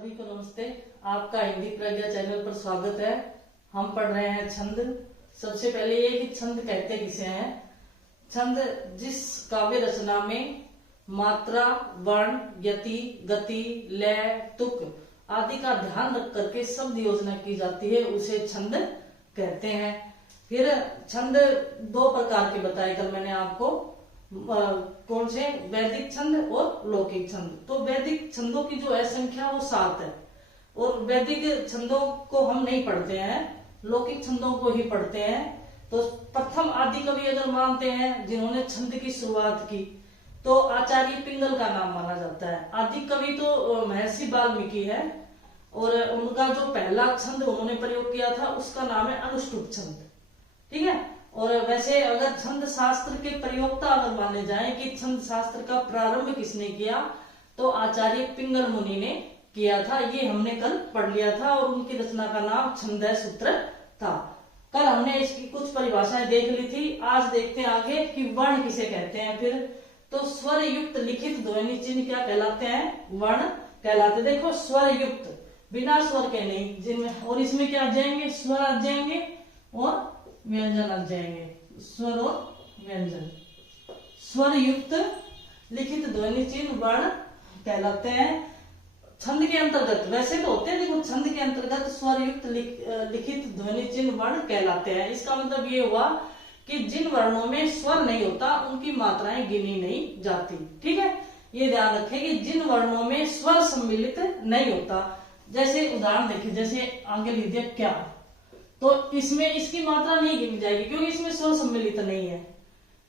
सभी को नमस्ते। आपका हिंदी प्रज्ञा चैनल पर स्वागत है। हम पढ़ रहे हैं छंद। सबसे पहले ये कि छंद कहते किसे हैं। छंद जिस काव्य रचना में मात्रा, वर्ण, यति, गति, लय, तुक आदि का ध्यान रख करके शब्द योजना की जाती है उसे छंद कहते हैं। फिर छंद दो प्रकार के बताए कल मैंने आपको, कौन से, वैदिक छंद और लौकिक छंद। तो वैदिक छंदों की जो है संख्या वो 7 है और वैदिक छंदों को हम नहीं पढ़ते हैं, लौकिक छंदों को ही पढ़ते हैं। तो प्रथम आदि कवि अगर मानते हैं जिन्होंने छंद की शुरुआत की तो आचार्य पिंगल का नाम माना जाता है। आदि कवि तो महर्षि वाल्मीकि है और उनका जो पहला छंद उन्होंने प्रयोग किया था उसका नाम है अनुष्टुप छंद। ठीक है। और वैसे अगर छंद शास्त्र के प्रयोक्ता अगर माने जाए कि छंद शास्त्र का प्रारंभ किसने किया तो आचार्य पिंगल मुनि ने किया था। ये हमने कल पढ़ लिया था और उनकी रचना का नाम छंदः सूत्र था। कल हमने इसकी कुछ परिभाषाएं देख ली थी। आज देखते हैं आगे कि वर्ण किसे कहते हैं। फिर तो स्वर युक्त लिखित ध्वनि चिन्ह क्या कहलाते हैं, वर्ण कहलाते। देखो स्वर युक्त बिना स्वर के नहीं, जिनमें और इसमें क्या आ जाएंगे, स्वर आ जाएंगे और व्यंजन आ जाएंगे। स्वर और व्यंजन, स्वर युक्त लिखित ध्वनि चिन्ह वर्ण कहलाते हैं। छंद के अंतर्गत वैसे तो होते हैं, देखो छंद के अंतर्गत स्वर युक्त लिखित ध्वनि चिन्ह वर्ण कहलाते हैं। इसका मतलब ये हुआ कि जिन वर्णों में स्वर नहीं होता उनकी मात्राएं गिनी नहीं जाती। ठीक है, ये ध्यान रखें कि जिन वर्णों में स्वर सम्मिलित नहीं होता, जैसे उदाहरण देखिए, जैसे आगे लिख दिया क्या, तो इसमें इसकी मात्रा नहीं गिनी जाएगी क्योंकि इसमें स्वर सम्मिलित नहीं है।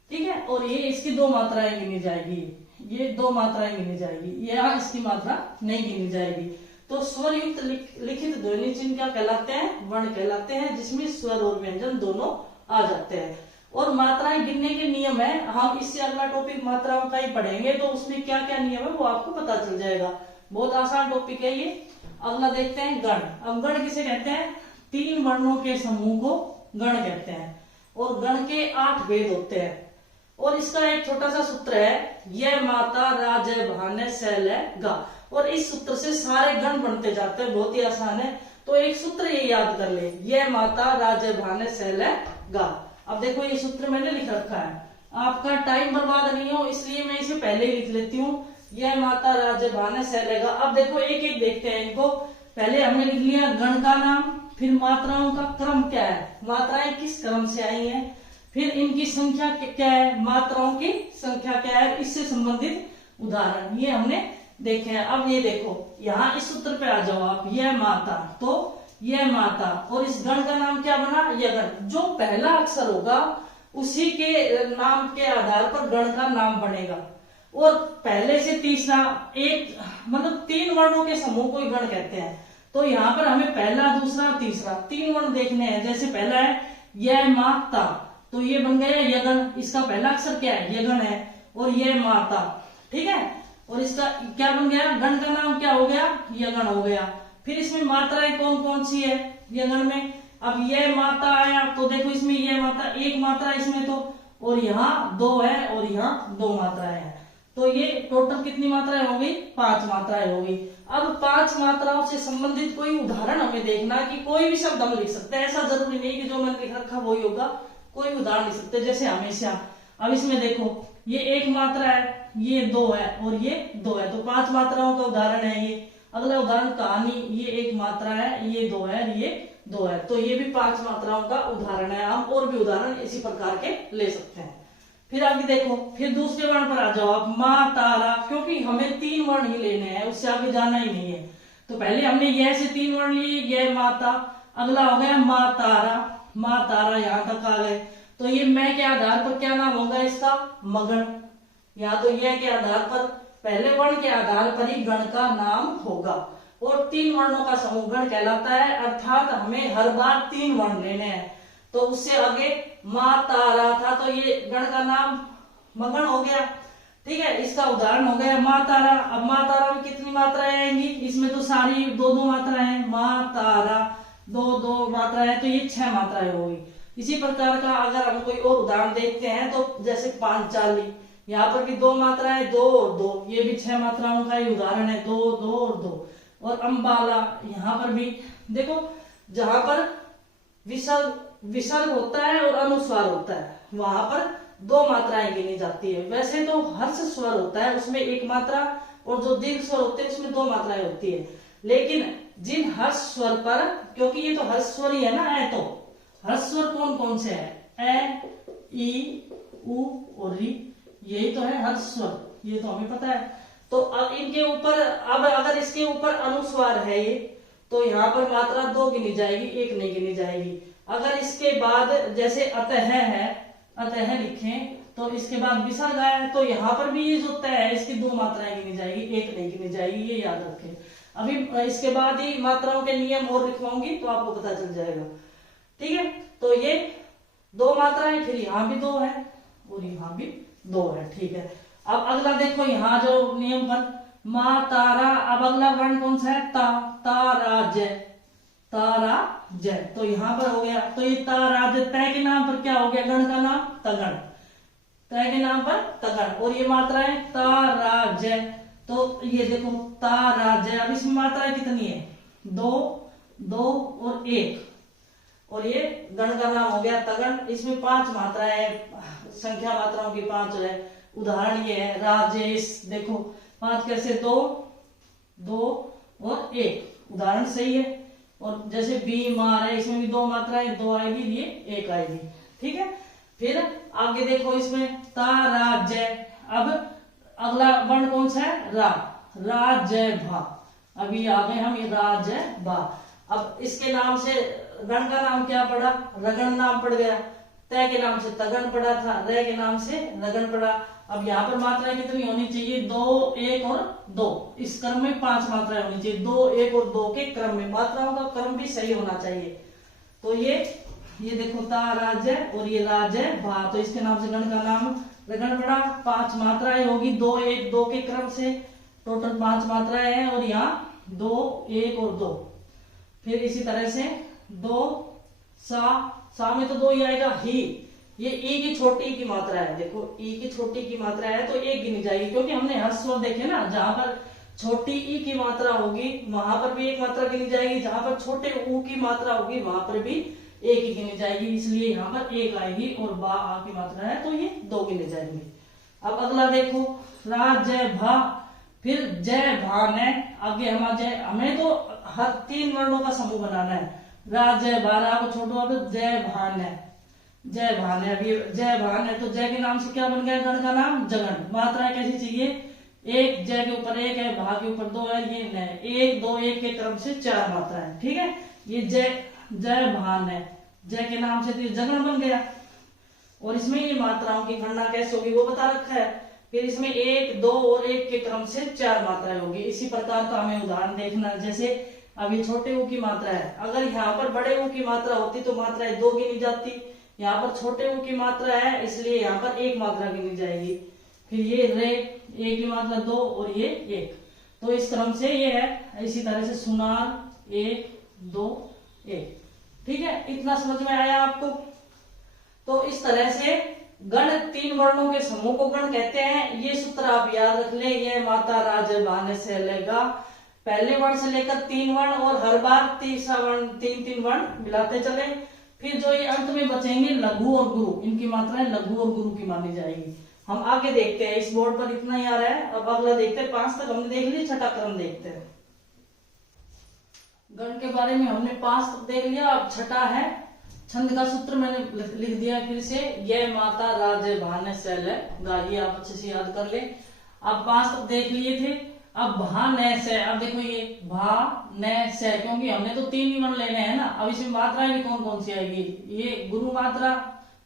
ठीक है, और ये इसकी दो मात्राएं गिनी जाएगी, ये दो मात्राएं गिनी जाएगी, ये इसकी मात्रा नहीं गिनी जाएगी। तो स्वर युक्त लिखित ध्वनि चिन्ह क्या कहलाते हैं, वर्ण कहलाते हैं, जिसमें स्वर और व्यंजन दोनों आ जाते हैं। और मात्राएं गिनने के नियम है, हम इससे अगला टॉपिक मात्राओं का ही पढ़ेंगे तो उसमें क्या क्या नियम है वो आपको पता चल जाएगा। बहुत आसान टॉपिक है ये। अगला देखते हैं गण। अब गण किसे कहते हैं, 3 वर्णों के समूह को गण कहते हैं और गण के 8 भेद होते हैं। और इसका एक छोटा सा सूत्र है, यह माता राज भान शैल गा। और इस सूत्र से सारे गण बनते जाते हैं, बहुत ही आसान है। तो एक सूत्र ये याद कर ले, यह माता राज भान शैल गा। अब देखो ये सूत्र मैंने लिख रखा है, आपका टाइम बर्बाद नहीं हो इसलिए मैं इसे पहले ही लिख लेती हूँ, यह माता राज भान शैल गा। अब देखो एक एक देखते हैं इनको। पहले हमने लिख लिया गण का नाम, फिर मात्राओं का क्रम क्या है, मात्राएं किस क्रम से आई हैं, फिर इनकी संख्या क्या है, मात्राओं की संख्या क्या है, इससे संबंधित उदाहरण ये हमने देखे हैं। अब ये देखो यहाँ इस सूत्र पे आ जाओ आप, यह माता, तो यह माता और इस गण का नाम क्या बना, यह गण। जो पहला अक्षर होगा उसी के नाम के आधार पर गण का नाम बनेगा। और पहले से तीसरा एक मतलब 3 वर्णों के समूह को गण कहते हैं। तो यहाँ पर हमें पहला, दूसरा, तीसरा 3 वर्ण देखने हैं। जैसे पहला है यह माता, तो ये बन गया यगन। इसका पहला अक्षर क्या है, यगन है। और यह माता, ठीक है, और इसका क्या बन गया, गण का नाम क्या हो गया, यगन हो गया। फिर इसमें मात्राएं कौन कौन सी है यगन में। अब यह माता आया तो देखो इसमें यह मात्रा, एक मात्रा इसमें तो, और यहाँ 2 है और यहाँ 2 मात्राएं हैं। तो ये टोटल कितनी मात्राएं हो गई, 5 मात्राएं हो गई। अब 5 मात्राओं से संबंधित कोई उदाहरण हमें देखना कि कोई भी शब्द हम लिख सकते हैं, ऐसा जरूरी नहीं कि जो मैंने लिख रखा वही होगा, कोई उदाहरण लिख सकते हैं। जैसे हमेशा, अब इसमें देखो ये 1 मात्रा है, ये 2 है और ये 2 है, तो 5 मात्राओं का उदाहरण है ये। अगला उदाहरण कहानी, ये 1 मात्रा है, ये 2 है, ये 2 है, तो ये भी 5 मात्राओं का उदाहरण है। हम और भी उदाहरण इसी प्रकार के ले सकते हैं। फिर आगे देखो, फिर दूसरे वर्ण पर आ जाओ आप, माँ तारा, क्योंकि हमें 3 वर्ण ही लेने हैं, उससे आगे जाना ही नहीं है। तो पहले हमने यह से 3 वर्ण लिए, यह माता, अगला हो गया माँ तारा, माँ तारा यहाँ तक आ गए। तो ये मैं के आधार पर क्या नाम होगा इसका, मगन। यहाँ तो यह के आधार पर, पहले वर्ण के आधार पर ही गण का नाम होगा। और 3 वर्णों का समूह गण कहलाता है, अर्थात हमें हर बार 3 वर्ण लेने हैं। तो उससे आगे माँ तारा था तो ये गण का नाम मगन हो गया। ठीक है, इसका उदाहरण हो गया माँ तारा। अब माँ तारा में कितनी मात्राएं आएंगी, इसमें तो सारी 2-2 मात्राएं हैं, माँ तारा 2-2 मात्राएं हैं, तो ये 6 मात्राएं होगी। इसी प्रकार का अगर हम कोई और उदाहरण देखते हैं तो जैसे पांचाली, यहाँ पर भी 2 मात्राएं, 2 और 2, ये भी 6 मात्राओं का ही उदाहरण है, 2, 2 और 2। और अम्बाला, यहाँ पर भी देखो जहां पर विसर्ग होता है और अनुस्वार होता है वहां पर दो मात्राएं गिनी जाती है। वैसे तो हर्ष स्वर होता है उसमें एक मात्रा, और जो दीर्घ स्वर होते हैं उसमें दो मात्राएं होती है। लेकिन जिन हर्ष स्वर पर, क्योंकि ये तो हर्ष स्वर ही है ना, तो हर्ष स्वर कौन कौन से है? ए, ई, उ और री, यही तो है हर्ष स्वर, ये तो हमें पता है। तो अब इनके ऊपर, अब अगर इसके ऊपर अनुस्वार है ये, तो यहाँ पर मात्रा दो गिनी जाएगी, एक नहीं गिनी जाएगी। अगर इसके बाद जैसे अतः है, अतः लिखें तो इसके बाद विसर्ग है, तो यहाँ पर भी ये जो तय है इसकी दो मात्राएं गिनी जाएगी, एक नहीं गिनी जाएगी, ये याद रखें। अभी इसके बाद ही मात्राओं के नियम और लिखवाऊंगी तो आपको पता चल जाएगा। ठीक है, तो ये दो मात्राएं, फिर यहाँ भी दो है और यहाँ भी दो है। ठीक है, अब अगला देखो यहाँ जो नियम पर मा तारा, अब अगला वर्ण कौन सा है? ता, तारा जय, तारा जय, तो यहाँ पर हो गया। तो ये तारा जय, तय के नाम पर क्या हो गया? गण का नाम तगण, तय के नाम पर तगण, और ये मात्राएं तारा जय, तो ये देखो तारा जय। अब इसमें मात्राएं कितनी है? दो, दो और एक, और ये गण का नाम हो गया तगण। इसमें पांच मात्राएं हैं, संख्या मात्राओं की पांच है। उदाहरण ये है राजेश, देखो पांच कैसे? दो, दो और एक, उदाहरण सही है। और जैसे बीमार है, इसमें भी दो मात्राएं, दो आएगी, ये एक आएगी। ठीक है, फिर आगे देखो इसमें तारा जय। अब अगला वर्ण कौन सा है? रा, राजय भा, अभी आ गए हम, ये राजय भा। अब इसके नाम से गण का नाम क्या पड़ा? रगण नाम पड़ गया। तय के नाम से तगण पड़ा था, रे के नाम से रगण पड़ा। अब यहाँ पर मात्राएं कितनी होनी चाहिए? दो, एक और दो, इस क्रम में पांच मात्राएं होनी चाहिए, दो, एक और दो के क्रम में, मात्राओं का क्रम भी सही होना चाहिए। तो ये देखो ताराजय और ये राजय भा, तो इसके नाम से गण का नाम रगण पड़ा। पांच मात्राएं होगी, दो, एक, दो के क्रम से, टोटल पांच मात्राएं हैं, और यहाँ दो, एक और दो। फिर इसी तरह से दो, सा में तो दो ही आएगा, ही, ये ई की छोटी की मात्रा है, देखो ई की छोटी की मात्रा है तो एक गिनी जाएगी, क्योंकि हमने हर्ष स्वर देखे ना, जहां पर छोटी ई की मात्रा होगी वहां पर भी एक मात्रा गिनी जाएगी, जहां पर छोटे ऊ की मात्रा होगी वहां पर भी एक ही गिनी जाएगी, इसलिए यहाँ पर एक आएगी, और बा आ की मात्रा है तो ये दो गिने जाएंगे। अब अगला देखो रा जय भा, फिर जय भान है, आगे हमें तो हर तीन वर्णों का समूह बनाना है। रा जय भारा को छोड़ो, अब जय भान है, जय भान है। अभी जय भान है तो जय के नाम से क्या बन गया? गण का नाम जगन। मात्राएं कैसी चाहिए? एक, जय के ऊपर एक है, भा के ऊपर दो है, ये नए, एक, दो, एक के क्रम से चार मात्राएं। ठीक है, ये जय भान है, जय के नाम से तो ये जगन बन गया। और इसमें ये मात्राओं की गणना कैसे होगी वो बता रखा है। फिर इसमें एक, दो और एक के क्रम से चार मात्राएं होगी। इसी प्रकार का हमें उदाहरण देखना, जैसे अभी छोटे ऊ की मात्रा है, अगर यहाँ पर बड़े ऊ की मात्रा होती तो मात्राएं दो गिनी जाती, यहाँ पर छोटे ऊ की मात्रा है इसलिए यहाँ पर एक मात्रा गिनी जाएगी। फिर ये रे, ए की मात्रा दो और ये एक, तो इस क्रम से ये है। इसी तरह से सुनार, एक, दो, एक। ठीक है, इतना समझ में आया आपको? तो इस तरह से गण, तीन वर्णों के समूह को गण कहते हैं। ये सूत्र आप याद रख लें, ये माता राज बाने से लेगा, पहले वर्ण से लेकर तीन वर्ण, और हर बार तीसरा वर्ण, तीन तीन वर्ण मिलाते चले। फिर जो ये अंत में बचेंगे लघु और गुरु, इनकी मात्राएं लघु और गुरु की मानी जाएगी। हम आगे देखते हैं, इस बोर्ड पर इतना ही आ रहा है। अब अगला देखते हैं, 5 तक हमने देख लिया, छठा क्रम देखते हैं। गण के बारे में हमने 5 तक देख लिया, अब छठा है। छंद का सूत्र मैंने लिख दिया फिर से, यह माता राज भान शैल गाइए, आप अच्छे से याद कर ले। अब 5 तक देख लिए थे, अब भा न से, अब देखो ये भा न से, क्योंकि हमने तो 3 ही वर्ण लेने हैं ना। अब इसमें मात्राएं भी कौन कौन सी आएगी? ये गुरु मात्रा,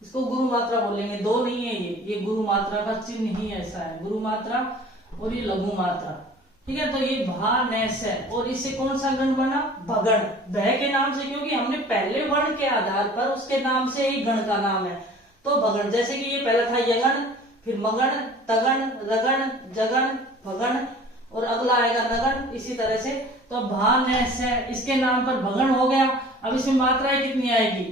इसको गुरु मात्रा बोलेंगे, दो नहीं है ये गुरु मात्रा का चिन्ह ही ऐसा है, गुरु मात्रा, और ये लघु मात्रा। ठीक है, तो ये भा न से, और इससे कौन सा गण बना? भगण, भय के नाम से, क्योंकि हमने पहले वर्ण के आधार पर उसके नाम से ही गण का नाम है, तो भगण। जैसे कि ये पहला था यगण, फिर मगण, तगण, रगण, जगण, भगण, और अगला आएगा नगण, इसी तरह से। तो भा न से, इसके नाम पर भगण हो गया। अब इसमें मात्राएं कितनी आएगी?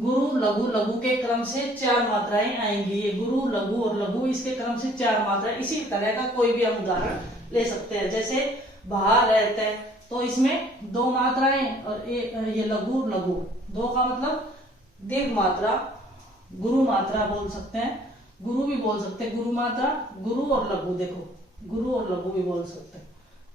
गुरु, लघु, लघु के क्रम से 4 मात्राएं आएंगी। ये गुरु, लघु और लघु, इसके क्रम से 4 मात्राएं। इसी तरह का कोई भी हम उदाहरण ले सकते हैं, जैसे भा रहते, तो इसमें दो मात्राएं और ये लघु लघु, दो का मतलब दीर्घ मात्रा, गुरु मात्रा बोल सकते हैं, गुरु भी बोल सकते हैं, गुरु मात्रा, गुरु और लघु, देखो गुरु और लघु भी बोल सकते हैं,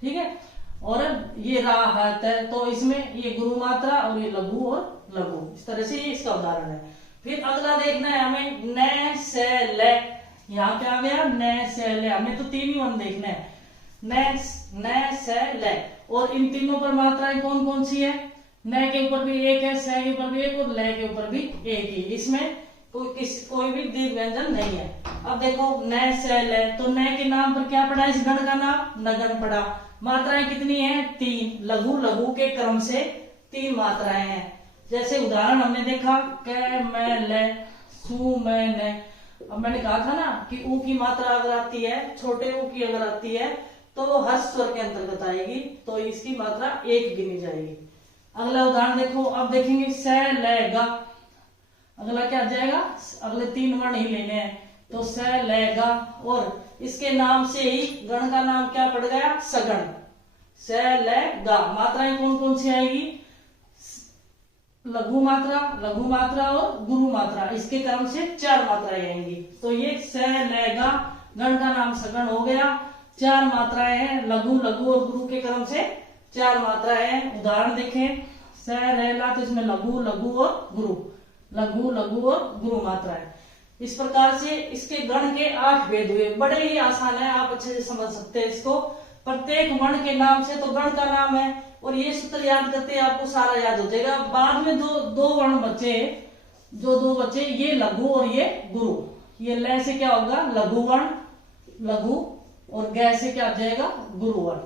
ठीक है। और ये राहत है, तो इसमें ये गुरु मात्रा और ये लघु और लघु, इस तरह से ये इसका उदाहरण है। फिर अगला देखना है हमें न से ले, यहाँ पे आ गया न से ले, हमें तो तीन ही वन देखना है, न से ले, और इन तीनों पर मात्राएं कौन कौन सी है, न के ऊपर भी एक है, से के ऊपर भी एक और ले के ऊपर भी एक ही, इसमें कोई भी दीर्घ व्यंजन नहीं है। अब देखो न से ले, तो न के नाम पर क्या पड़ा, इस गण का नाम नगण पड़ा। मात्राएं कितनी है, तीन, लघु लघु के क्रम से तीन मात्राएं हैं। जैसे उदाहरण हमने देखा क मैं ले, सु मैं ने। अब मैंने कहा था ना कि ऊ की मात्रा अगर आती है, छोटे ऊ की अगर आती है तो वो हर्ष स्वर के अंतर्गत आएगी, तो इसकी मात्रा एक गिनी जाएगी। अगला उदाहरण देखो, अब देखेंगे से ले गा, अगला क्या जाएगा, अगले तीन वर्ण ही लेने हैं, तो से ले गा, और इसके नाम से ही गण का नाम क्या पड़ गया, सगण, से ले गा। मात्राएं कौन कौन सी आएगी, लघु मात्रा और गुरु मात्रा, इसके क्रम से चार मात्राएं आएंगी। तो ये से ले गा, गण का नाम सगण हो गया, चार मात्राएं हैं, लघु लघु और गुरु के क्रम से चार मात्राएं हैं। उदाहरण देखें, से रेला, तो इसमें लघु लघु और गुरु, लघु लघु और गुरु मात्राएं। इस प्रकार से इसके गण के 8 भेद हुए, बड़े ही आसान है, आप अच्छे से समझ सकते हैं इसको। प्रत्येक वर्ण के नाम से तो गण का नाम है, और ये सूत्र याद करते आपको सारा याद हो जाएगा। बाद में दो वर्ण बचे, जो दो बचे, ये लघु और ये गुरु। ये ले से क्या होगा, लघु वर्ण, लघु, और ग से क्या आ जाएगा, गुरु वर्ण,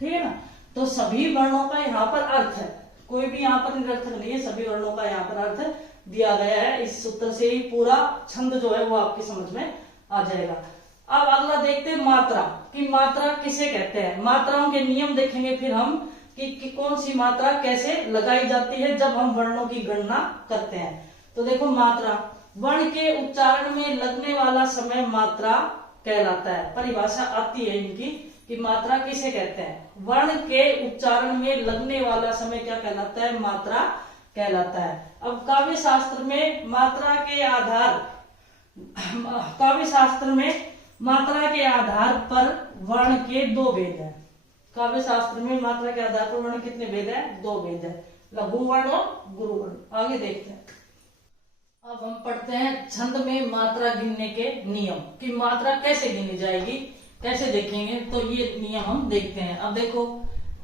ठीक है ना। तो सभी वर्णों का यहाँ पर अर्थ है, कोई भी यहाँ पर निरर्थक नहीं है, सभी वर्णों का यहाँ पर अर्थ दिया गया है। इस सूत्र से ही पूरा छंद जो है वो आपकी समझ में आ जाएगा। अब अगला देखते हैं मात्रा, कि मात्रा किसे कहते हैं। मात्राओं के नियम देखेंगे फिर हम कि कौन सी मात्रा कैसे लगाई जाती है जब हम वर्णों की गणना करते हैं। तो देखो मात्रा, वर्ण के उच्चारण में लगने वाला समय मात्रा कहलाता है। परिभाषा आती है इनकी कि मात्रा किसे कहते हैं, वर्ण के उच्चारण में लगने वाला समय क्या कहलाता है, मात्रा कहलाता है। अब काव्य शास्त्र में मात्रा के आधार पर वर्ण के दो भेद हैं। काव्य शास्त्र में मात्रा के आधार पर वर्ण कितने भेद है, दो भेद है, लघु वर्ण और गुरु वर्ण। आगे देखते हैं। अब हम पढ़ते हैं छंद में मात्रा गिनने के नियम, कि मात्रा कैसे गिनी जाएगी, कैसे देखेंगे। तो ये नियम हम देखते हैं। अब देखो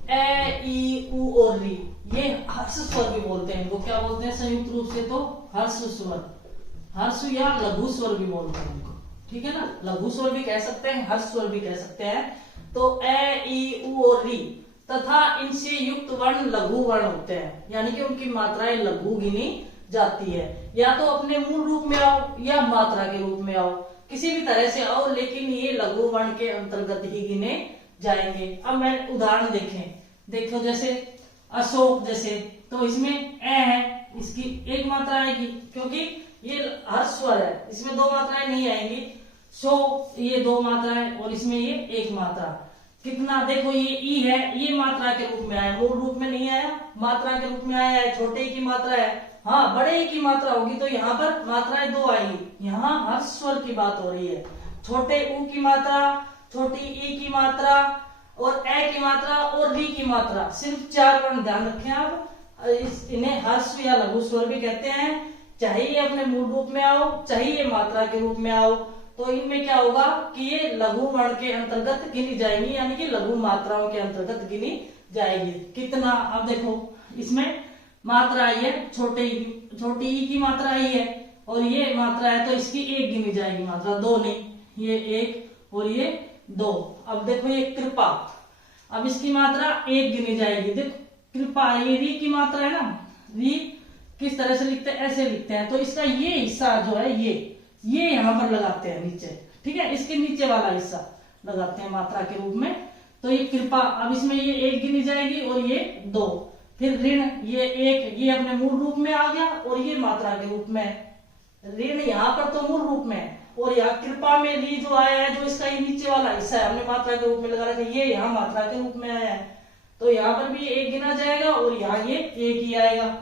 ए, ई, उ और री, ये हर्ष स्वर भी बोलते हैं, इनको क्या बोलते हैं संयुक्त रूप से, तो हर्ष स्वर, हर्ष या लघु स्वर भी बोलते हैं इनको, ठीक है ना। लघु स्वर भी कह सकते हैं, हर्ष स्वर भी कह सकते हैं। तो ए, ई, उ और री तथा इनसे युक्त वर्ण लघु वर्ण होते हैं, यानी कि उनकी मात्राएं लघु गिनी जाती है। या तो अपने मूल रूप में आओ या मात्रा के रूप में आओ, किसी भी तरह से आओ, लेकिन ये लघु वर्ण के अंतर्गत ही गिने जाएंगे। अब मैं उदाहरण देखो जैसे अशोक, जैसे तो इसमें ए है, इसकी एक मात्रा आएगी क्योंकि ये हर्ष स्वर है, इसमें दो मात्राएं नहीं आएंगी। सो ये दो मात्राएं और इसमें ये एक मात्रा। कितना देखो, ये ई है, ये मात्रा के रूप में आया, मूल रूप में नहीं आया, मात्रा के रूप में आया है, छोटे ई की मात्रा है। हाँ, बड़े ई की मात्रा होगी तो यहाँ पर मात्राएं दो आएंगी। यहाँ हर्ष स्वर की बात हो रही है, छोटे ऊ की मात्रा, छोटी ई की मात्रा और ए की मात्रा और री की मात्रा, सिर्फ चार वर्ण ध्यान रखें आप। इन्हें हर्ष या लघु स्वर भी कहते हैं। चाहे ये अपने मूल रूप में आओ, चाहे ये मात्रा के रूप में आओ, तो इनमें क्या होगा कि ये लघु वर्ण के अंतर्गत गिनी जाएंगी, यानी कि लघु मात्राओं के अंतर्गत गिनी जाएगी। कितना, अब देखो इसमें मात्रा आई है, छोटी ई की मात्रा आई है और ये मात्रा है, तो इसकी एक गिनी जाएगी मात्रा, दो नहीं, ये एक और ये दो। अब देखो ये कृपा, अब इसकी मात्रा एक गिनी जाएगी। देखो कृपा, ये री की मात्रा है ना, री किस तरह से लिखते हैं, ऐसे लिखते हैं, तो इसका ये हिस्सा जो है ये यहाँ पर लगाते हैं नीचे, ठीक है, इसके नीचे वाला हिस्सा लगाते हैं मात्रा के रूप में। तो ये कृपा, अब इसमें ये एक गिनी जाएगी और ये दो। फिर ऋण, ये एक, ये अपने मूल रूप में आ गया और ये मात्रा के रूप में। ऋण यहाँ पर तो मूल रूप में, और यहाँ कृपा में री जो आया है, जो इसका ये नीचे वाला हिस्सा है, हमने मात्रा के रूप में लगा रखा है, ये यहाँ मात्रा के रूप में आया है। तो यहाँ पर भी एक गिना जाएगा और यहाँ ये एक ही आएगा।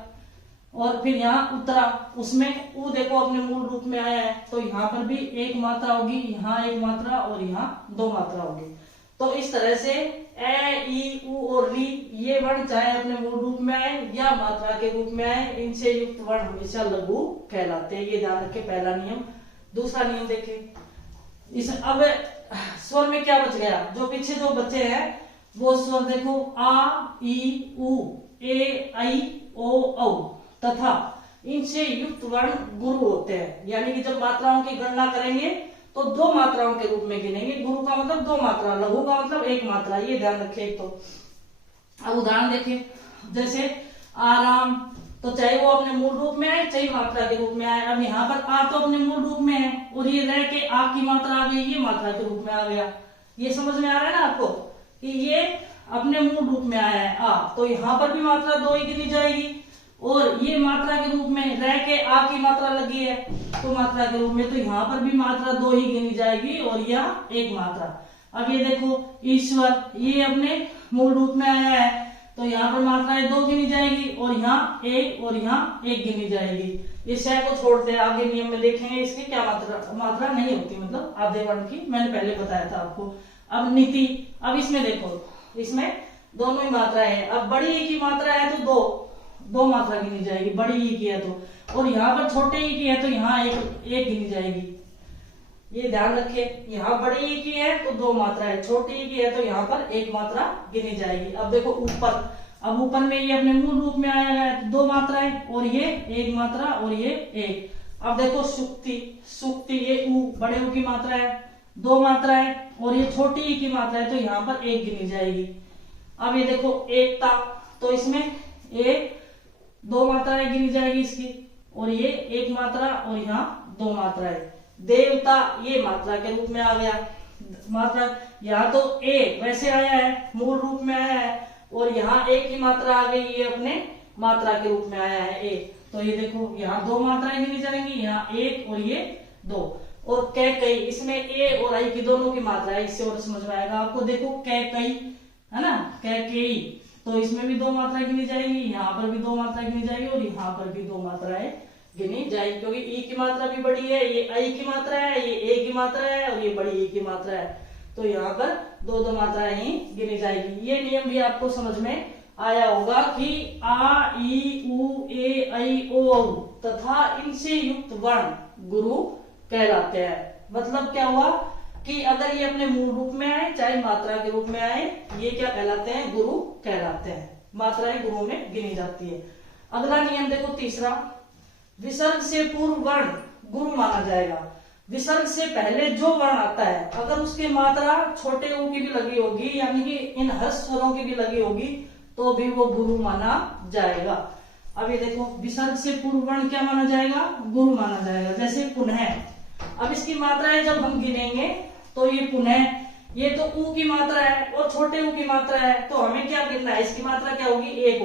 और फिर यहाँ उत्तरा, उसमें ऊ देखो अपने मूल रूप में आया है, तो यहाँ पर भी एक मात्रा होगी, यहाँ एक मात्रा और यहाँ दो मात्रा होगी। तो इस तरह से ए, ई, उ और री ये वर्ण चाहे अपने मूल रूप में आए या मात्रा के रूप में आए, इनसे युक्त वर्ण हमेशा लघु कहलाते हैं। ये ध्यान रखे, पहला नियम। दूसरा नियम देखें, इस अब स्वर में क्या बच गया, जो पीछे जो बचे हैं वो स्वर देखो, आ, ई, उ, ए, ऐ, ओ, औ तथा इनसे युक्त वर्ण गुरु होते हैं। यानी कि जब मात्राओं की गणना करेंगे तो दो मात्राओं के रूप में गिनेंगे। गुरु का मतलब दो मात्रा, लघु का मतलब एक मात्रा, ये ध्यान रखें। तो अब उदाहरण देखें, जैसे आराम, तो चाहे वो अपने मूल रूप में आए चाहे मात्रा के रूप में आए। अब यहाँ पर आ तो अपने मूल रूप में है और ये रह के आ की मात्रा आ गई, ये मात्रा के रूप में आ गया। ये समझ में आ रहा है ना आपको कि ये अपने मूल रूप में आया है आ, तो यहाँ पर भी मात्रा दो ही गिनी जाएगी। और ये मात्रा के रूप में रह के आ की मात्रा लगी है तो मात्रा के रूप में, तो यहाँ पर भी मात्रा दो ही गिनी जाएगी और यह एक मात्रा। अब ये देखो ईश्वर, ये अपने मूल रूप में आया है तो यहाँ पर मात्राएं दो गिनी जाएगी और यहाँ एक और यहाँ एक गिनी जाएगी। इस को छोड़ते हैं, आगे नियम में देखेंगे इसकी क्या मात्रा नहीं होती, मतलब आधे वर्ण की, मैंने पहले बताया था आपको। अब नीति, अब इसमें देखो, इसमें दोनों ही मात्राएं हैं। अब बड़ी ई की मात्रा है तो दो मात्रा गिनी जाएगी, बड़ी ई की है तो, और यहाँ पर छोटे ई की है तो यहाँ एक गिनी जाएगी। ये ध्यान रखिए, यहाँ बड़ी ई की है तो दो मात्रा है, छोटी ई की है तो यहाँ पर एक मात्रा गिनी जाएगी। अब देखो ऊपर, अब ऊपर में ये अपने मूल रूप में आया है तो दो मात्राएं और ये एक मात्रा और ये एक। अब देखो सुक्ति, ये ऊ बड़े ऊ की मात्रा है, दो मात्रा है और ये छोटी ई की मात्रा है तो यहाँ पर एक गिनी जाएगी। अब ये देखो एकता, तो इसमें एक दो मात्राएं गिनी जाएगी इसकी और ये एक मात्रा और यहाँ दो मात्राएं। देवता, ये मात्रा के रूप में आ गया, मात्रा यहाँ तो ए वैसे आया है, मूल रूप में आया है और यहाँ एक ही मात्रा आ गई, ये अपने मात्रा के रूप में आया है ए, तो ये देखो यहाँ दो मात्राएं गिनी जाएंगी, यहाँ एक और ये दो। और कैकई, इसमें ए और आई की दोनों की मात्रा है, इससे और समझ में आएगा आपको। देखो कैकई है ना, कैकेयी, तो इसमें भी दो मात्राएं गिनी जाएगी, यहाँ पर भी दो मात्राएं गिनी जाएगी और यहाँ पर भी दो मात्राएं गिनी जाएगी, क्योंकि ई की मात्रा भी बड़ी है, ये आई की मात्रा है, ये ए की मात्रा है और ये बड़ी ई की मात्रा है, तो यहाँ पर दो मात्राएं ही गिनी जाएगी। ये नियम भी आपको समझ में आया होगा कि आ, ई, उ, ए, ऐ, ओ, औ तथा इनसे युक्त वर्ण गुरु कहलाते हैं। मतलब क्या हुआ कि अगर ये अपने मूल रूप में आए चाहे मात्रा के रूप में आए, ये क्या कहलाते हैं, गुरु कहलाते हैं। मात्राएं गुरु में गिनी जाती है। अगला नियम देखो तीसरा, विसर्ग से पूर्व वर्ण गुरु माना जाएगा। विसर्ग से पहले जो वर्ण आता है अगर उसकी मात्रा छोटे ऊ की भी लगी होगी, यानी कि इन हर्ष स्वरों की भी लगी होगी, तो भी वो गुरु माना जाएगा। अब ये देखो विसर्ग से पूर्व वर्ण क्या माना जाएगा, गुरु माना जाएगा। जैसे पुनः, अब इसकी मात्राएं जब हम गिनेंगे तो ये पुनः, ये तो ऊ की मात्रा है और छोटे ऊ की मात्रा है, तो हमें क्या गिनना है, इसकी मात्रा क्या होगी, एक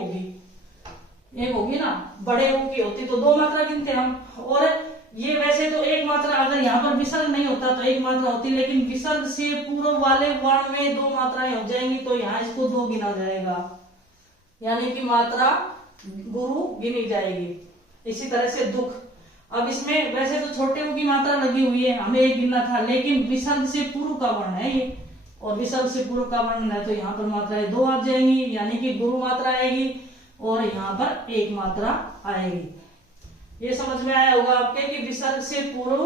होगी ना, बड़े ऊ की होती तो दो मात्रा गिनते हम, और ये वैसे तो एक मात्रा, अगर यहाँ पर विसर्ग नहीं होता तो एक मात्रा होती, लेकिन विसर्ग से पूर्व वाले वर्ण में दो मात्राएं हो जाएंगी तो यहाँ इसको दो गिना जाएगा, यानी कि मात्रा गुरु गिनी जाएगी। इसी तरह से दुख, अब इसमें वैसे तो छोटे ऊ की मात्रा लगी हुई है, हमें एक गिनना था, लेकिन विसर्ग से पूर्व का वर्ण है ये, और विसर्ग से पूर्व का वर्ण है तो यहाँ पर मात्राएं दो आ जाएंगी, यानी कि गुरु मात्रा आएगी और यहाँ पर एक मात्रा आएगी। ये समझ में आया होगा आपके कि विसर्ग से पूर्व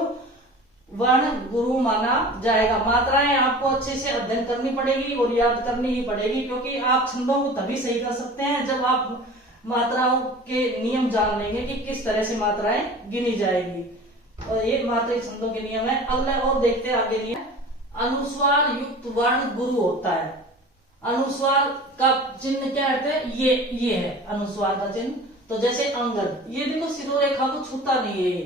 वर्ण गुरु माना जाएगा। मात्राएं आपको अच्छे से अध्ययन करनी पड़ेगी और याद करनी ही पड़ेगी, क्योंकि आप छंदों को तभी सही कर सकते हैं जब आप मात्राओं के नियम जान लेंगे कि किस तरह से मात्राएं गिनी जाएगी। और ये मात्रा छंदों के नियम है। अगला और देखते हैं आगे नियम, अनुस्वार युक्त वर्ण गुरु होता है। अनुस्वार का चिन्ह क्या है, ये है अनुस्वार का चिन्ह। तो जैसे अंगद, ये देखो शिरोरेखा को छूता नहीं है,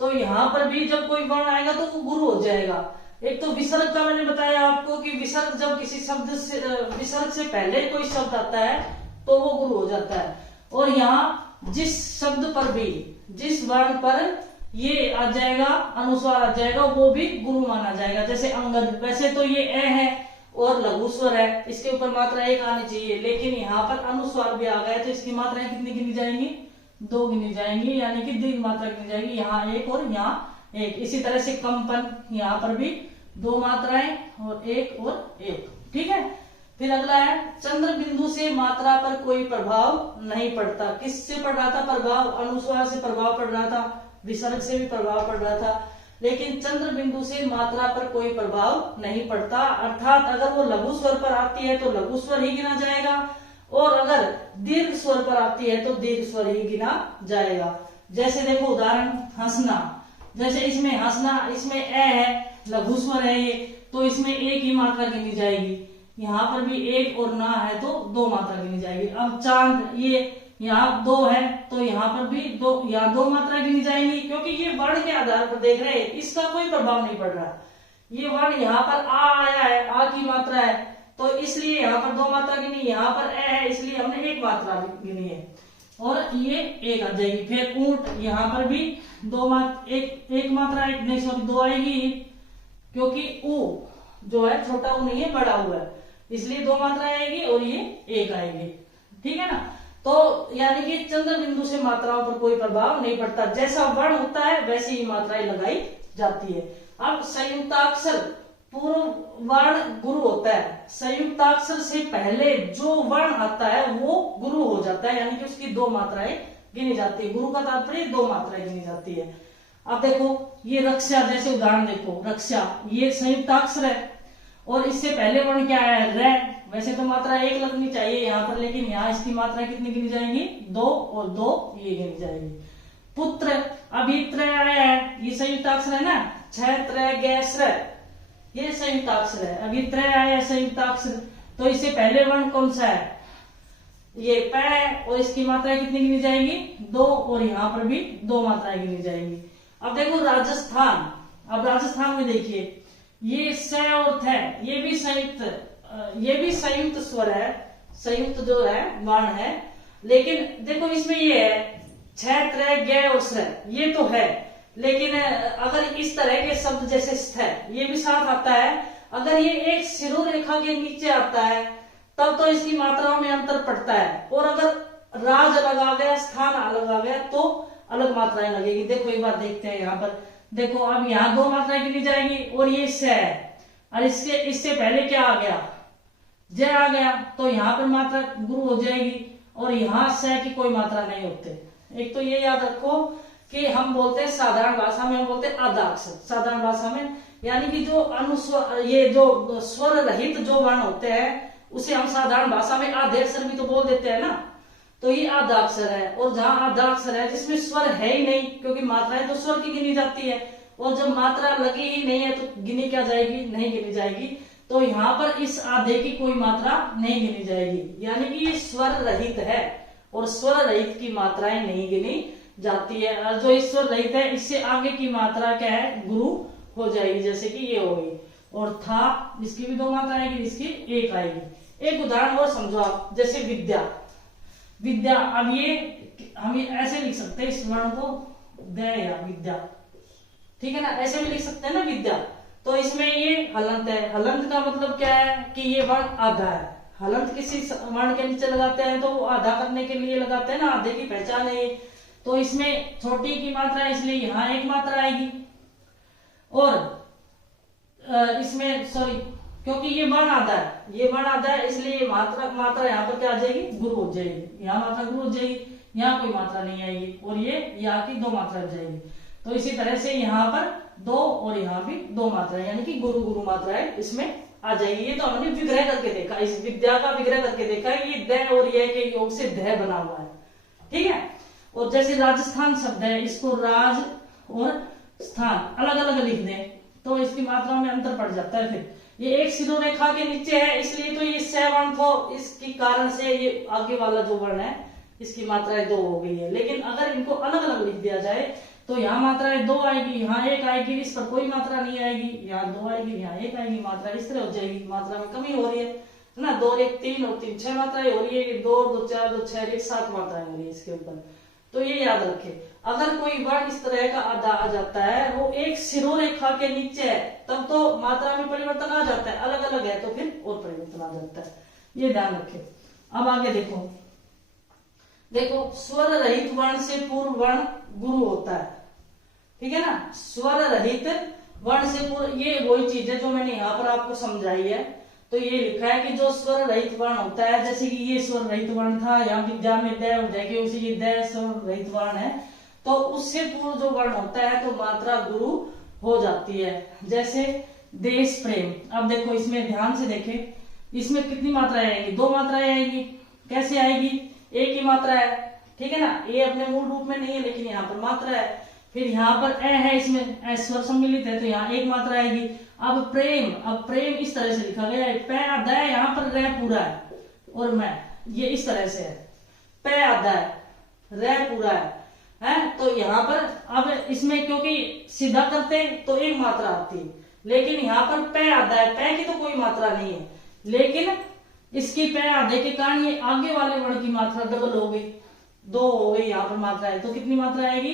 तो यहाँ पर भी जब कोई वर्ण आएगा तो वो गुरु हो जाएगा। एक तो विसर्ग का मैंने बताया आपको कि विसर्ग जब किसी शब्द से, विसर्ग से पहले कोई शब्द आता है तो वो गुरु हो जाता है। और यहाँ जिस शब्द पर भी, जिस वर्ण पर ये आ जाएगा, अनुस्वार आ जाएगा, वो भी गुरु माना जाएगा। जैसे अंगद, वैसे तो ये ए है और लघु स्वर है, इसके ऊपर मात्रा एक आनी चाहिए, लेकिन यहाँ पर अनुस्वार भी आ गया तो इसकी मात्राएं कितनी गिनी जाएंगी? 2 गिनी जाएंगी, यानी कि दीर्घ मात्रा गिनी जाएगी, यहाँ एक और यहाँ एक। इसी तरह से कंपन, यहाँ पर भी 2 मात्राएं और एक। ठीक है। फिर अगला है चंद्र बिंदु से मात्रा पर कोई प्रभाव नहीं पड़ता। किससे पड़ रहा था प्रभाव? अनुस्वार से प्रभाव पड़ रहा था, विसर्ग से भी प्रभाव पड़ रहा था, लेकिन चंद्र बिंदु से मात्रा पर कोई प्रभाव नहीं पड़ता। अर्थात अगर वो लघु स्वर पर आती है तो लघु स्वर ही गिना जाएगा, और अगर दीर्घ स्वर पर आती है तो दीर्घ स्वर ही गिना जाएगा। जैसे देखो उदाहरण, हंसना, जैसे इसमें हंसना, इसमें ए है, लघु स्वर है ये, तो इसमें एक ही मात्रा गिनी जाएगी। यहाँ पर भी एक और ना है तो 2 मात्रा गिनी जाएगी। अब चांद, ये यहाँ 2 है तो यहाँ पर भी 2, यहाँ 2 मात्रा गिनी जाएंगी, क्योंकि ये वर्ण के आधार पर देख रहे हैं, इसका कोई प्रभाव नहीं पड़ रहा। ये वर्ण यहाँ पर आ आया है, आ की मात्रा है, तो इसलिए यहाँ पर 2 मात्रा गिनी, यहाँ पर ए है इसलिए हमने 1 मात्रा गिनी है, और ये 1 आ जाएगी। फिर ऊंट, यहाँ पर भी 2 मात्रा, एक मात्रा, नहीं सॉरी 2 आएगी, क्योंकि ऊ जो है छोटा ऊ नहीं है, बड़ा ऊ है, इसलिए 2 मात्रा आएगी और ये 1 आएगी। ठीक है ना। तो यानी कि चंद्र बिंदु से मात्राओं पर कोई प्रभाव नहीं पड़ता, जैसा वर्ण होता है वैसे ही मात्राएं लगाई जाती है। अब संयुक्ताक्षर पूर्व वर्ण गुरु होता है, संयुक्ताक्षर से पहले जो वर्ण आता है वो गुरु हो जाता है, यानी कि उसकी 2 मात्राएं गिनी जाती है। गुरु का तात्पर्य 2 मात्राएं गिनी जाती है। अब देखो ये रक्षा, जैसे उदाहरण देखो, रक्षा ये संयुक्ताक्षर है और इससे पहले वर्ण क्या है? रे। वैसे तो मात्रा 1 लगनी चाहिए यहाँ पर, लेकिन यहाँ इसकी मात्रा कितनी गिनी जाएंगी? 2 और 2 ये गिनी जाएगी। पुत्र, अभी त्र आया है, ये संयुक्ताक्षर है ना, 6 त्र गे स्र, ये संयुक्ताक्षर है। अभी त्र आया है संयुक्ताक्षर, तो इससे पहले वर्ण कौन सा है? ये प है, और इसकी मात्रा कितनी गिनी जाएगी? 2, और यहाँ पर भी 2 मात्राएं गिनी जाएंगी। अब देखो राजस्थान, अब राजस्थान में देखिए ये स और थ, ये भी संयुक्त स्वर है, संयुक्त जो है वर्ण है, लेकिन देखो इसमें ये है 6 त्र गे और स्र, ये तो है, लेकिन अगर इस तरह के शब्द जैसे स्थ, ये भी साथ आता है, अगर ये एक शिरोरेखा के नीचे आता है तब तो इसकी मात्राओं में अंतर पड़ता है, और अगर राज अलग आ गया, स्थान अलग आ गया तो अलग मात्राएं लगेगी। देखो एक बार देखते हैं, यहाँ पर देखो, अब यहाँ 2 मात्राएं गिनी जाएंगी और ये स है, और इससे पहले क्या आ गया? ज आ गया, तो यहाँ पर मात्रा गुरु हो जाएगी, और यहाँ स की कोई मात्रा नहीं होते। एक तो ये याद रखो कि हम बोलते हैं साधारण भाषा में, हम बोलते हैं आद्याक्षर साधारण भाषा में, यानी कि जो अनुस्वर, ये जो स्वर रहित जो वर्ण होते हैं उसे हम साधारण भाषा में आद्याक्षर भी तो बोल देते हैं ना, तो ये आद्याक्षर है। और जहां आद्याक्षर है जिसमें स्वर है ही नहीं, क्योंकि मात्राएं तो स्वर की गिनी जाती है, और जब मात्रा लगी ही नहीं है तो गिनी क्या जाएगी? नहीं गिनी जाएगी। तो यहाँ पर इस आधे की कोई मात्रा नहीं गिनी जाएगी, यानी कि ये स्वर रहित है, और स्वर रहित की मात्राएं नहीं गिनी जाती है। और जो इस स्वर रहित है इससे आगे की मात्रा क्या है? गुरु हो जाएगी, जैसे कि ये होगी। और था, इसकी भी 2 मात्रा आएगी, इसकी 1 आएगी। एक उदाहरण और समझो आप, जैसे विद्या, विद्या, अब ये हम ऐसे लिख सकते हैं इस वर्ण को, द या विद्या, ठीक है ना, ऐसे भी लिख सकते हैं ना विद्या। तो इसमें ये हलंत है, हलंत का मतलब क्या है? कि ये वर्ण आधा है। हलंत किसी वर्ण के नीचे लगाते हैं तो वो आधा करने के लिए लगाते हैं ना, आधे की पहचान है। तो इसमें छोटी की मात्रा है इसलिए यहाँ 1 मात्रा आएगी, और इसमें सॉरी, क्योंकि ये वर्ण आधा है, ये वर्ण आधा है, इसलिए ये मात्रा यहाँ पर क्या आ जाएगी? गुरु हो जाएगी। यहाँ मात्रा गुरु हो जाएगी, यहाँ कोई मात्रा नहीं आएगी, और ये यहाँ की 2 मात्रा हो जाएगी। तो इसी तरह से यहाँ पर 2 और यहाँ भी 2 मात्राएं, यानी कि गुरु गुरु मात्राएं इसमें आ जाएगी। ये तो हमने विग्रह करके देखा, इस विद्या का विग्रह करके देखा, ये द और ये के योग से ध बना हुआ है, ठीक है। और जैसे राजस्थान शब्द है, इसको राज और स्थान अलग अलग लिख दें तो इसकी मात्राओं में अंतर पड़ जाता है। फिर ये एक शिरोरेखा के नीचे है, इसलिए तो ये स वर्ण था, इसके कारण से ये आगे वाला जो वर्ण है इसकी मात्राएं 2 हो गई है। लेकिन अगर इनको अलग अलग लिख दिया जाए तो यहाँ मात्राएं 2 आएगी, यहाँ 1 आएगी, इस पर कोई मात्रा नहीं आएगी, यहाँ 2 आएगी, यहाँ 1 आएगी, मात्रा इस तरह हो जाएगी। मात्रा में कमी हो रही है ना, 2 और 1 3 और 3 6 मात्राएं हो रही है, 2 2 4 2 6 1 7 मात्राएं हो रही है इसके ऊपर। तो ये याद रखे, अगर कोई वर्ण इस तरह का आधा आ जाता है, वो एक शिरोरेखा के नीचे है, तब तो मात्रा में परिवर्तन आ जाता है, अलग अलग है तो फिर और परिवर्तन आ जाता है, ये ध्यान रखे। अब आगे देखो, स्वर रहित वर्ण से पूर्व वर्ण गुरु होता है, ठीक है ना। स्वर रहित वर्ण से पूर्व, ये वही चीज है जो मैंने यहाँ पर आपको समझाई है। तो ये लिखा है कि जो स्वर रहित वर्ण होता है, जैसे कि ये स्वर रहित वर्ण था, यहाँ विद्या में द और जय के उसी ये द स्वर रहित वर्ण है, तो उससे पूर्व जो वर्ण होता है तो मात्रा गुरु हो जाती है। जैसे देश प्रेम, अब देखो इसमें ध्यान से देखें, इसमें कितनी मात्राएं आएगी, 2 मात्राएं आएगी। कैसे आएगी, एक ही मात्रा है, ठीक है ना, ये अपने मूल रूप में नहीं है लेकिन यहाँ पर मात्रा है। फिर यहाँ पर ए है, इसमें ए स्वर सम्मिलित है तो यहाँ एक मात्रा आएगी। अब प्रेम इस तरह से लिखा गया है, पै आधा है, यहाँ पर रे पूरा है और मैं, ये इस तरह से है, पै आधा है, रे पूरा है, तो यहाँ पर अब इसमें क्योंकि सीधा करते तो एक मात्रा आती है, लेकिन यहाँ पर पै आधा है, पै की तो कोई मात्रा नहीं है, लेकिन इसकी पै आधे के कारण ये आगे वाले वर्ण की मात्रा डबल हो गई, 2 हो गई यहाँ पर मात्रा है, तो कितनी मात्रा आएगी,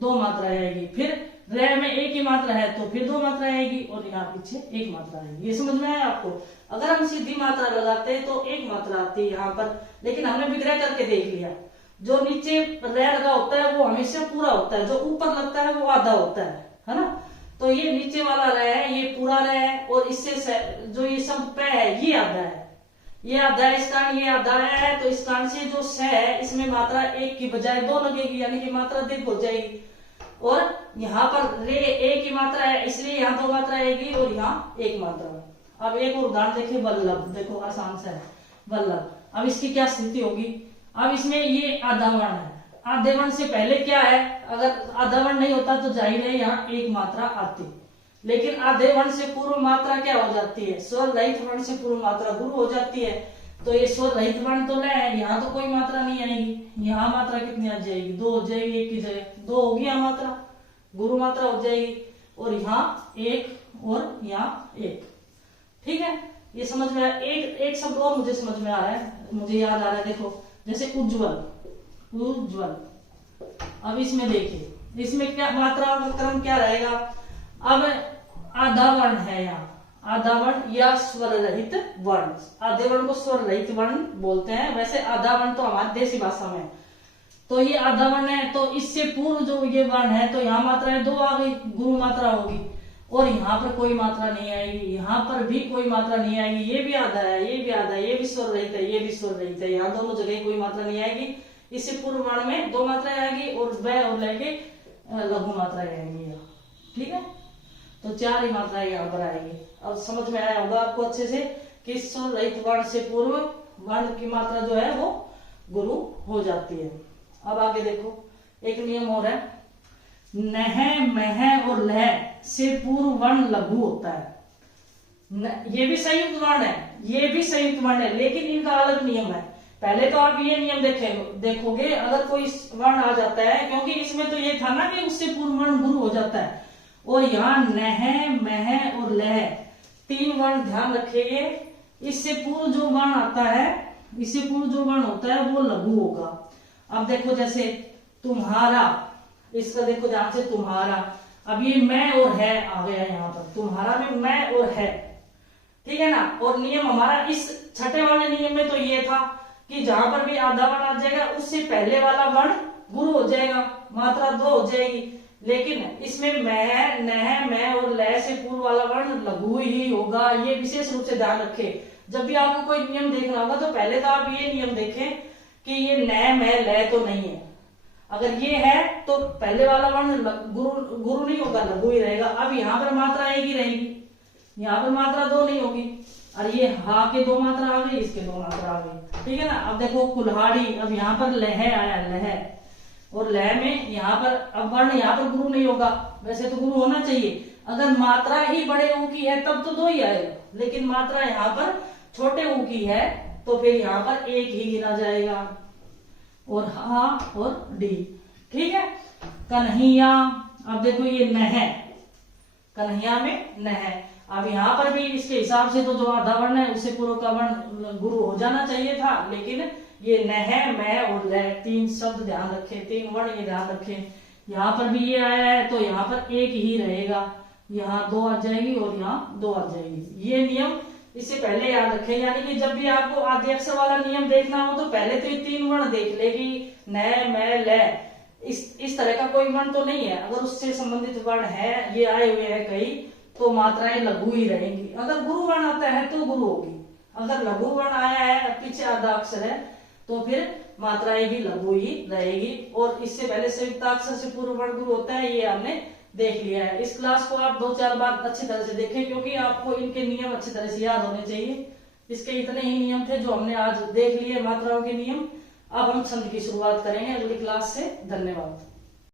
2 मात्रा आएगी। फिर रे में एक ही मात्रा है तो फिर 2 मात्रा आएगी और यहाँ पीछे एक मात्रा आएगी। ये समझ में आया आपको। अगर हम सीधी मात्रा लगाते हैं तो एक मात्रा आती है यहाँ पर, लेकिन हमने विग्रह करके देख लिया, जो नीचे रे लगा होता है वो हमेशा पूरा होता है, जो ऊपर लगता है वो आधा होता है ना। तो ये नीचे वाला रे है, ये पूरा रे है, और इससे जो ये सब पे है ये आधा है, ये आधा है, इस कारण ये आधा है, तो इस कारण से जो स है इसमें मात्रा एक की बजाय 2 लगेगी, यानी कि मात्रा अधिक हो जाएगी। और यहाँ पर रे एक ही मात्रा है, इसलिए यहाँ 2 मात्रा आएगी और यहाँ एक मात्रा। अब एक और उदाहरण देखिए, वल्लभ, देखो आसान सा है वल्लभ। अब इसकी क्या स्थिति होगी, अब इसमें ये आधा वर्ण है, आधे वर्ण से पहले क्या है, अगर आधा वर्ण नहीं होता तो जाहिर है यहाँ एक मात्रा आती, लेकिन आधे वर्ण से पूर्व मात्रा क्या हो जाती है, स्वर रहित वर्ण से पूर्व मात्रा गुरु हो जाती है। तो ये स्वर रहित वर्ण तो ले है, यहाँ तो कोई मात्रा नहीं आएगी, यहाँ मात्रा कितनी आ जाएगी, 2 हो जाएगी, एक की जगह 2 होगी, यहाँ मात्रा गुरु मात्रा हो जाएगी, और यहाँ 1 और यहाँ 1, ठीक है। ये समझ में आया। एक शब्द और मुझे समझ में आ रहा है, मुझे याद आ रहा है, देखो जैसे उज्ज्वल। अब इसमें देखिए, इसमें क्या मात्रा का क्रम क्या रहेगा, अब आधा वर्ण है, यहाँ आधा वर्ण या स्वर रहित वर्ण, आधे वर्ण को स्वर रहित वर्ण बोलते हैं, वैसे आधा वर्ण तो हमारी देसी भाषा में। तो ये आधा वर्ण है, तो इससे पूर्व जो ये वर्ण है तो यहाँ मात्राएं 2 आ गई, गुरु मात्रा होगी, और यहाँ पर कोई मात्रा नहीं आएगी, यहाँ पर भी कोई मात्रा नहीं आएगी, ये भी आधा है, ये भी आधा है, ये भी स्वर रहित है, ये भी स्वर रहित है, यहाँ दोनों जगह कोई मात्रा नहीं आएगी। इससे पूर्व वर्ण में 2 मात्राएं आएगी और व और लेके लघु मात्राएं आएंगी, ठीक है। तो 4 ही मात्राएं यहाँ पर आएगी। अब समझ में आया होगा आपको अच्छे से कि स्वर रहित वर्ण से पूर्व वर्ण की मात्रा जो है वो गुरु हो जाती है। अब आगे देखो, एक नियम और है, नह मह और लह से पूर्व वर्ण लघु होता है। ये भी संयुक्त वर्ण है, ये भी संयुक्त वर्ण है, लेकिन इनका अलग नियम है। पहले तो आप ये नियम देखोगे, अगर कोई वर्ण आ जाता है, क्योंकि इसमें तो ये था ना कि उससे पूर्व वर्ण गुरु हो जाता है, और यहाँ नह मह और लह 3 वर्ण ध्यान रखिए, इससे पूर्व जो वर्ण आता है, इससे पूर्व जो वर्ण होता है वो लघु होगा। अब देखो जैसे तुम्हारा, इसका देखो ध्यान से, तुम्हारा, अब ये मैं और है आ गया यहाँ पर, तुम्हारा में मैं और है, ठीक है ना। और नियम हमारा इस छठे वाले नियम में तो ये था कि जहां पर भी आधा वर्ण आ जाएगा उससे पहले वाला वर्ण गुरु हो जाएगा, मात्रा 2 हो जाएगी। लेकिन इसमें मैं, नह, मैं और लय से पूर्व वाला वर्ण लघु ही होगा, ये विशेष रूप से ध्यान रखें। जब भी आपको कोई नियम देखना होगा तो पहले तो आप ये नियम देखें कि ये नह, मैं, लय तो नहीं है। अगर ये है तो पहले वाला वर्ण गुरु नहीं होगा, लघु ही रहेगा। अब यहाँ पर मात्रा एक ही रहेगी, यहाँ पर मात्रा 2 नहीं होगी, और ये हा के 2 मात्रा आ गई, इसके 2 मात्रा आ गई, ठीक है ना। अब देखो कुल्हाड़ी, अब यहाँ पर लह आया, लह, और लह में यहाँ पर अब वर्ण यहाँ पर गुरु नहीं होगा, वैसे तो गुरु होना चाहिए। अगर मात्रा ही बड़े ऊ की है तब तो 2 ही आएगा, लेकिन मात्रा यहाँ पर छोटे ऊ की है तो फिर यहाँ पर 1 ही गिना जाएगा, और हा और डी, ठीक है। कन्हैया, अब देखो ये नह, कन्हैया में नह, अब यहाँ पर भी इसके हिसाब से तो जो आधा वर्ण है उससे पूर्व का वर्ण गुरु हो जाना चाहिए था, लेकिन ये न है, मैं और ल, 3 शब्द ध्यान रखें, 3 वर्ण ये ध्यान रखें। यहाँ पर भी ये आया है तो यहाँ पर एक ही रहेगा, यहाँ 2 आ जाएगी और यहाँ 2 आ जाएगी। ये नियम इससे पहले याद रखें, यानी कि जब भी आपको आद्य अक्षर वाला नियम देखना हो तो पहले तो ये 3 वर्ण देख लेगी, न, मैं, ल। इस तरह का कोई वर्ण तो नहीं है। अगर उससे संबंधित वर्ण है, ये आए हुए हैं कई, तो मात्राएं लघु ही रहेंगी। अगर गुरु वर्ण आता है तो गुरु होगी, अगर लघु वर्ण आया है, पीछे आधा अक्षर है, तो फिर मात्राएं भी लघु ही रहेगी। और इससे पहले संयुक्ताक्षर से पूर्व वर्ण गुरु होता है, ये हमने देख लिया है। इस क्लास को आप 2-4 बार अच्छी तरह से देखें, क्योंकि आपको इनके नियम अच्छी तरह से याद होने चाहिए। इसके इतने ही नियम थे जो हमने आज देख लिए, मात्राओं के नियम। अब हम छंद की शुरुआत करेंगे अगली क्लास से। धन्यवाद।